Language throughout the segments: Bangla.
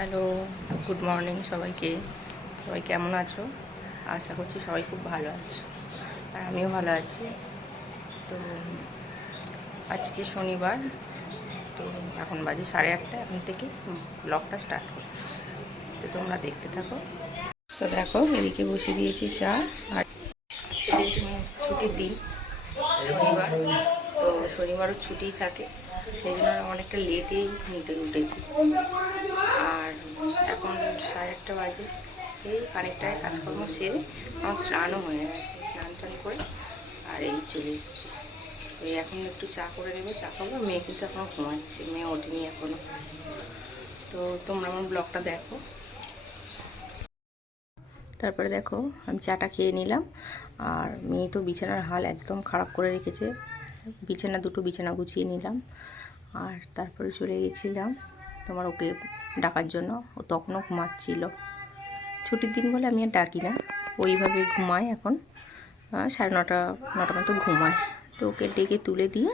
হ্যালো, গুড মর্নিং সবাইকে। সবাই কেমন আছো? আশা করছি সবাই খুব ভালো আছো, আর আমিও ভালো আছি। তো আজকে শনিবার, তো এখন বাজে 8:30। এখন থেকে ব্লগটা স্টার্ট করছি, তো তোমরা দেখতে থাকো। তো দেখো, এদিকে বসিয়ে দিয়েছি চা। আর ছুটির দিন শনিবার, তো শনিবারও ছুটিই থাকে, সেই জন্য অনেকটা লেটেই ঘুমতে উঠেছি। আর এখন 8:30 বাজে। এই খানিকটায় কাজকর্ম সেরে আমার স্নানও হয়ে গেছে, স্নান টান করে আর এই চলে এসেছি। ওই এখন একটু চা করে নেবো, চা খাবো। মেয়ে কিন্তু এখনও ঘুমাচ্ছে, মেয়ে ওঠেনি এখনও। তো তোমরা আমার ব্লগটা দেখো। তারপরে দেখো, আমি চাটা খেয়ে নিলাম। আর মেয়ে তো বিছানার হাল একদম খারাপ করে রেখেছে। দুটো বিছানা গুছিয়ে নিলাম। আর তারপরে চলে গেছিলাম তোমার ওকে ডাকার জন্য। ও তখনও ঘুমাচ্ছিল। ছুটির দিন বলে আমি আর ডাকি না, ওইভাবে ঘুমায়। এখন 9:30 মতো ঘুমায়। তো ওকে ডেকে তুলে দিয়ে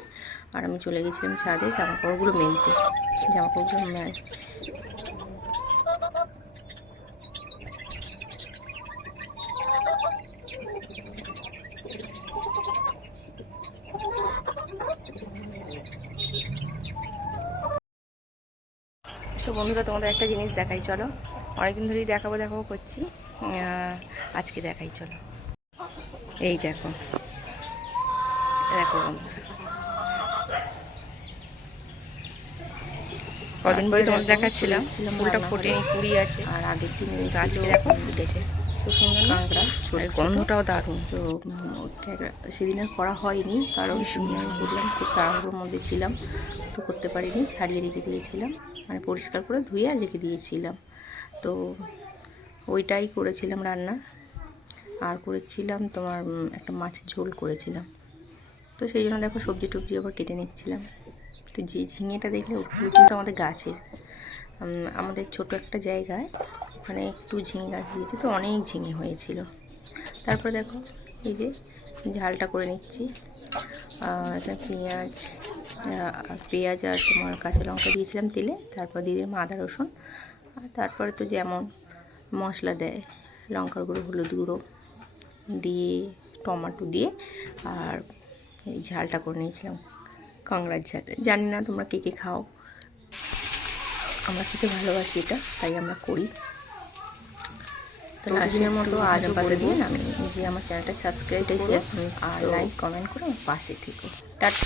আর আমি চলে গেছিলাম ছাদে জামাকাপড়গুলো মেলতে। জামাকাপড়গুলো তো বন্ধুরা, তোমাদের একটা জিনিস দেখাই, চলো। অনেকদিন ধরেই দেখাবো দেখাবো করছি, আজকে দেখাই, চলো। এই দেখো, দেখো বন্ধুরা, কদিন পরে তোমাদের দেখাচ্ছিলাম ফুলটা ফোটেনি, কুড়ি আছে। আর আগের দিন আজকে দেখো ফুটেছে, খুব সুন্দর কাঁকড়া। আর গন্ধটাও দারুণ। তো সেদিন আর করা হয়নি, কারণ সেদিন আমি বললাম খুব তাড়াহুড়োর মধ্যে ছিলাম, তো করতে পারিনি। ছাড়িয়ে রেখে দিয়েছিলাম, মানে পরিষ্কার করে ধুয়ে আর রেখে দিয়েছিলাম। তো ওইটাই করেছিলাম রান্না। আর করেছিলাম তোমার একটা মাছের ঝোল করেছিলাম। তো সেই জন্য দেখো সবজি টবজি আবার কেটে নিচ্ছিলাম। তো যে ঝিঙেটা দেখলে, ওগুলো কিন্তু আমাদের গাছের, আমাদের ছোট একটা জায়গায় ওখানে একটু ঝিঙে গাছ দিয়েছে, তো অনেক ঝিঙে হয়েছিল। তারপর দেখো, এই যে ঝালটা করে নিচ্ছি। এখানে পেঁয়াজ আর তোমার কাঁচা লঙ্কা দিয়েছিলাম তেলে। তারপর দিয়ে দিলাম আদা রসুন। আর তারপরে তো যেমন মশলা দেয়, লঙ্কার গুঁড়ো, হলুদ গুঁড়ো দিয়ে, টমেটো দিয়ে, আর এই ঝালটা করে নিয়েছিলাম, কাঁকড়ার ঝাল। জানি না তোমরা কে কে খাও, আমরা খেতে ভালোবাসি এটা, তাই আমরা করি। তো লাস্টের মতো আজ পাতা দিয়ে আমি যে আমার চ্যানেলটা সাবস্ক্রাইব করো আর লাইক কমেন্ট করে আমার পাশে থেকো। টাটা।